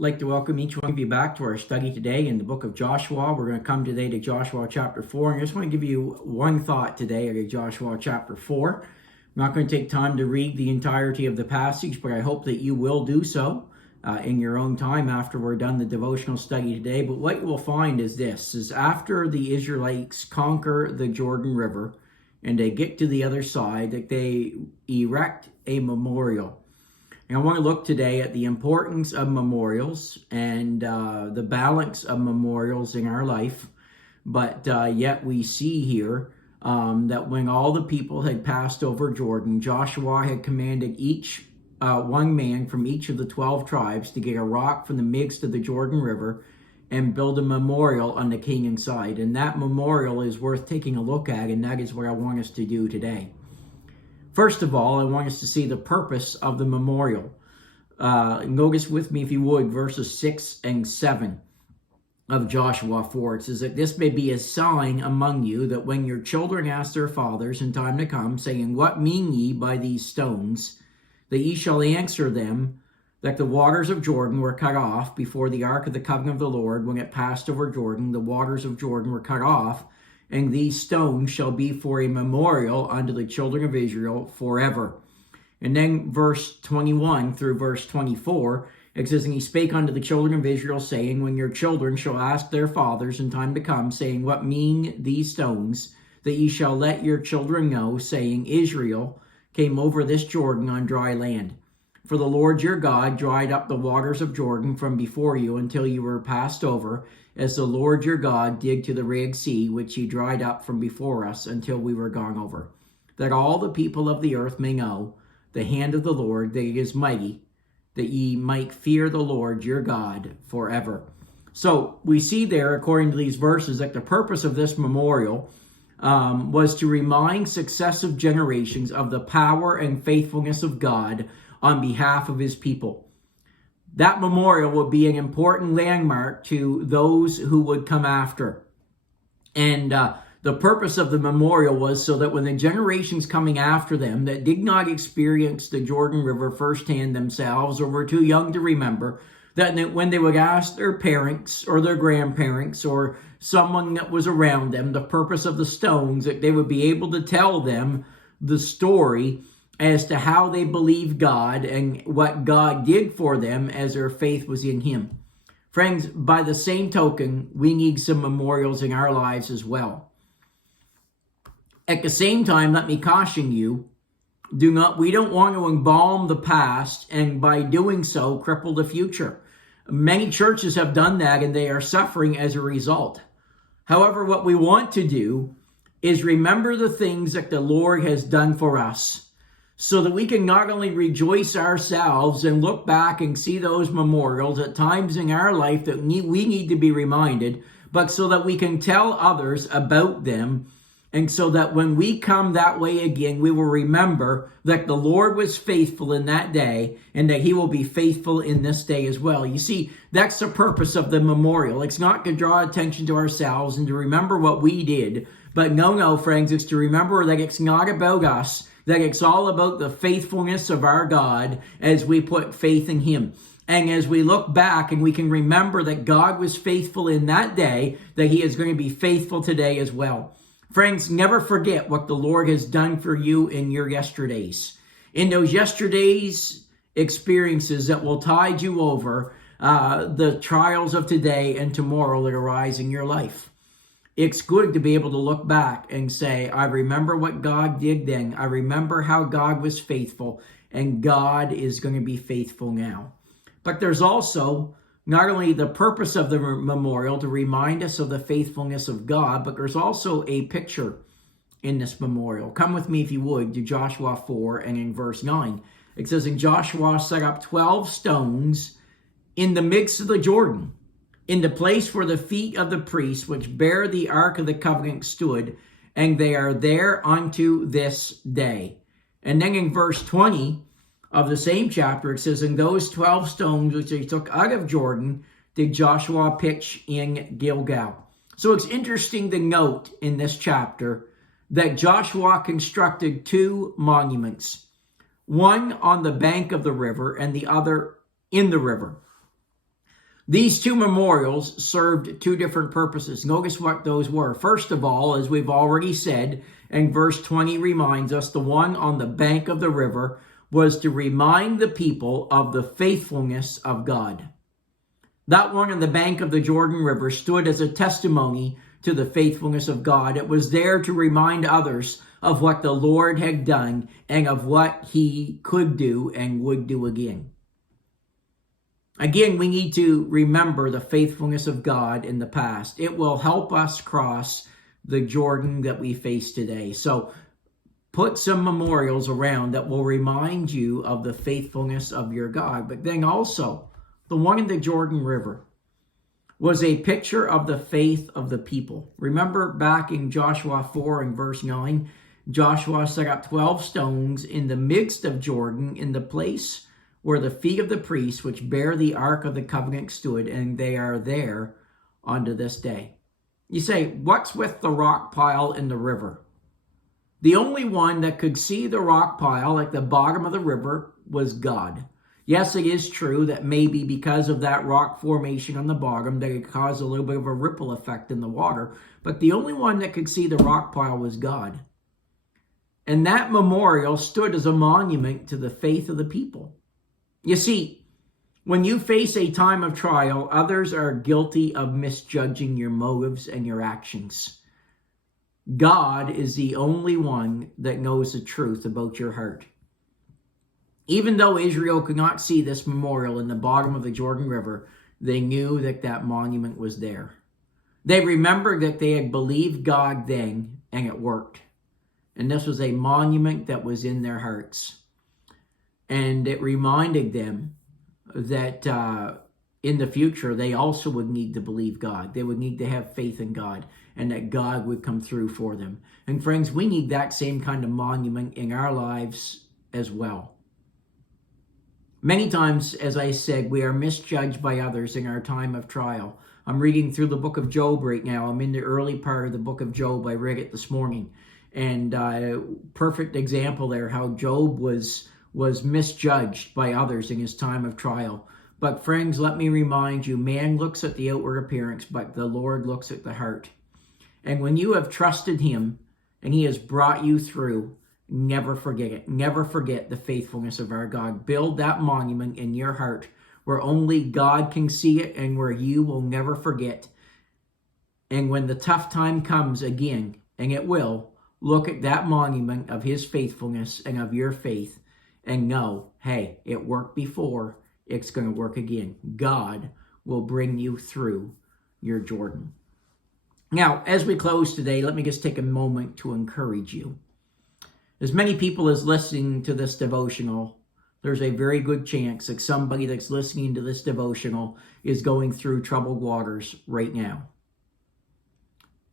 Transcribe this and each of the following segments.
Like to welcome each one of you back to our study today in the book of Joshua. We're going to come today to Joshua chapter 4. And I just want to give you one thought today out of Joshua chapter 4. I'm not going to take time to read the entirety of the passage, but I hope that you will do so in your own time after we're done the devotional study today. But what you will find is this, is after the Israelites conquer the Jordan River and they get to the other side, that they erect a memorial. And I want to look today at the importance of memorials and the balance of memorials in our life. But yet we see here that when all the people had passed over Jordan, Joshua had commanded each one man from each of the 12 tribes to get a rock from the midst of the Jordan River and build a memorial on the king's side. And that memorial is worth taking a look at, and that is what I want us to do today. First of all, I want us to see the purpose of the memorial. Notice with me, if you would, verses 6 and 7 of Joshua 4. It says that this may be a sign among you, that when your children ask their fathers in time to come, saying, What mean ye by these stones? That ye shall answer them, that the waters of Jordan were cut off before the ark of the covenant of the Lord. When it passed over Jordan, the waters of Jordan were cut off, and these stones shall be for a memorial unto the children of Israel forever. And then verse 21 through verse 24, it says, And he spake unto the children of Israel, saying, When your children shall ask their fathers in time to come, saying, What mean these stones? That ye shall let your children know, saying, Israel came over this Jordan on dry land. For the Lord your God dried up the waters of Jordan from before you until you were passed over, as the Lord your God did to the Red Sea, which he dried up from before us until we were gone over. That all the people of the earth may know the hand of the Lord, that it is mighty, that ye might fear the Lord your God forever. So we see there, according to these verses, that the purpose of this memorial was to remind successive generations of the power and faithfulness of God on behalf of his people. That memorial would be an important landmark to those who would come after. And the purpose of the memorial was so that when the generations coming after them that did not experience the Jordan River firsthand themselves or were too young to remember, that when they would ask their parents or their grandparents or someone that was around them the purpose of the stones, that they would be able to tell them the story as to how they believed God and what God did for them as their faith was in him. Friends, by the same token, we need some memorials in our lives as well. At the same time, let me caution you, we don't want to embalm the past and by doing so cripple the future. Many churches have done that and they are suffering as a result. However, what we want to do is remember the things that the Lord has done for us, so that we can not only rejoice ourselves and look back and see those memorials at times in our life that we need to be reminded, but so that we can tell others about them, and so that when we come that way again, we will remember that the Lord was faithful in that day and that he will be faithful in this day as well. You see, that's the purpose of the memorial. It's not to draw attention to ourselves and to remember what we did, but no, friends, it's to remember that it's not about us, that it's all about the faithfulness of our God as we put faith in him. And as we look back and we can remember that God was faithful in that day, that he is going to be faithful today as well. Friends, never forget what the Lord has done for you in your yesterdays. In those yesterdays experiences that will tide you over the trials of today and tomorrow that arise in your life. It's good to be able to look back and say, I remember what God did then. I remember how God was faithful, and God is going to be faithful now. But there's also not only the purpose of the memorial to remind us of the faithfulness of God, but there's also a picture in this memorial. Come with me, if you would, to Joshua 4 and in verse 9. It says, And Joshua set up 12 stones in the midst of the Jordan, in the place where the feet of the priests which bear the ark of the covenant stood, and they are there unto this day. And then in verse 20 of the same chapter, it says, And those 12 stones which they took out of Jordan did Joshua pitch in Gilgal. So it's interesting to note in this chapter that Joshua constructed two monuments, one on the bank of the river and the other in the river. These two memorials served two different purposes. Notice what those were. First of all, as we've already said, and verse 20 reminds us, the one on the bank of the river was to remind the people of the faithfulness of God. That one on the bank of the Jordan River stood as a testimony to the faithfulness of God. It was there to remind others of what the Lord had done and of what he could do and would do again. Again, we need to remember the faithfulness of God in the past. It will help us cross the Jordan that we face today. So put some memorials around that will remind you of the faithfulness of your God. But then also, the one in the Jordan River was a picture of the faith of the people. Remember back in Joshua 4 and verse 9, Joshua set up 12 stones in the midst of Jordan in the place where the feet of the priests which bear the ark of the covenant stood, and they are there unto this day. You say, what's with the rock pile in the river? The only one that could see the rock pile at the bottom of the river was God. Yes, it is true that maybe because of that rock formation on the bottom that it caused a little bit of a ripple effect in the water, but the only one that could see the rock pile was God. And that memorial stood as a monument to the faith of the people. You see, when you face a time of trial, others are guilty of misjudging your motives and your actions. God is the only one that knows the truth about your heart. Even though Israel could not see this memorial in the bottom of the Jordan River, they knew that that monument was there. They remembered that they had believed God then, and it worked. And this was a monument that was in their hearts. And it reminded them that in the future, they also would need to believe God. They would need to have faith in God, and that God would come through for them. And friends, we need that same kind of monument in our lives as well. Many times, as I said, we are misjudged by others in our time of trial. I'm reading through the book of Job right now. I'm in the early part of the book of Job. I read it this morning. And perfect example there, how Job was misjudged by others in his time of trial. But friends, let me remind you, man looks at the outward appearance, but the Lord looks at the heart. And when you have trusted him and he has brought you through, never forget it. Never forget the faithfulness of our God. Build that monument in your heart where only God can see it and where you will never forget. And when the tough time comes again, and it will, look at that monument of his faithfulness and of your faith and know, hey, it worked before, it's going to work again. God will bring you through your Jordan. Now, as we close today, let me just take a moment to encourage you. As many people as listening to this devotional, there's a very good chance that somebody that's listening to this devotional is going through troubled waters right now.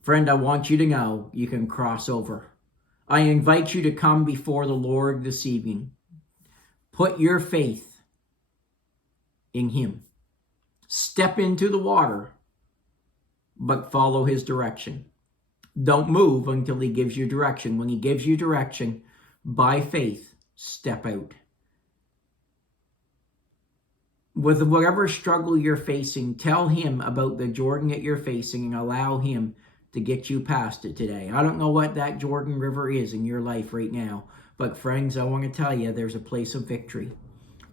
Friend, I want you to know you can cross over. I invite you to come before the Lord this evening. Put your faith in him. Step into the water, but follow his direction. Don't move until he gives you direction. When he gives you direction, by faith, step out. With whatever struggle you're facing, tell him about the Jordan that you're facing and allow him to get you past it today. I don't know what that Jordan River is in your life right now, but friends, I want to tell you there's a place of victory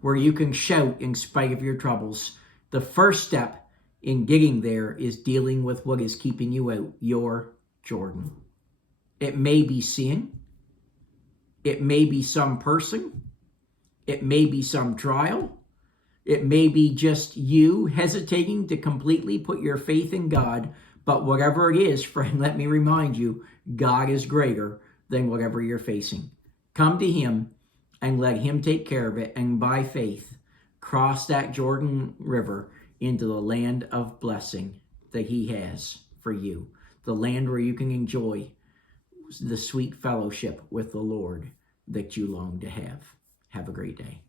where you can shout in spite of your troubles. The first step in getting there is dealing with what is keeping you out, your Jordan. It may be sin. It may be some person. It may be some trial. It may be just you hesitating to completely put your faith in God. But whatever it is, friend, let me remind you, God is greater than whatever you're facing. Come to him and let him take care of it. And by faith, cross that Jordan River into the land of blessing that he has for you. The land where you can enjoy the sweet fellowship with the Lord that you long to have. Have a great day.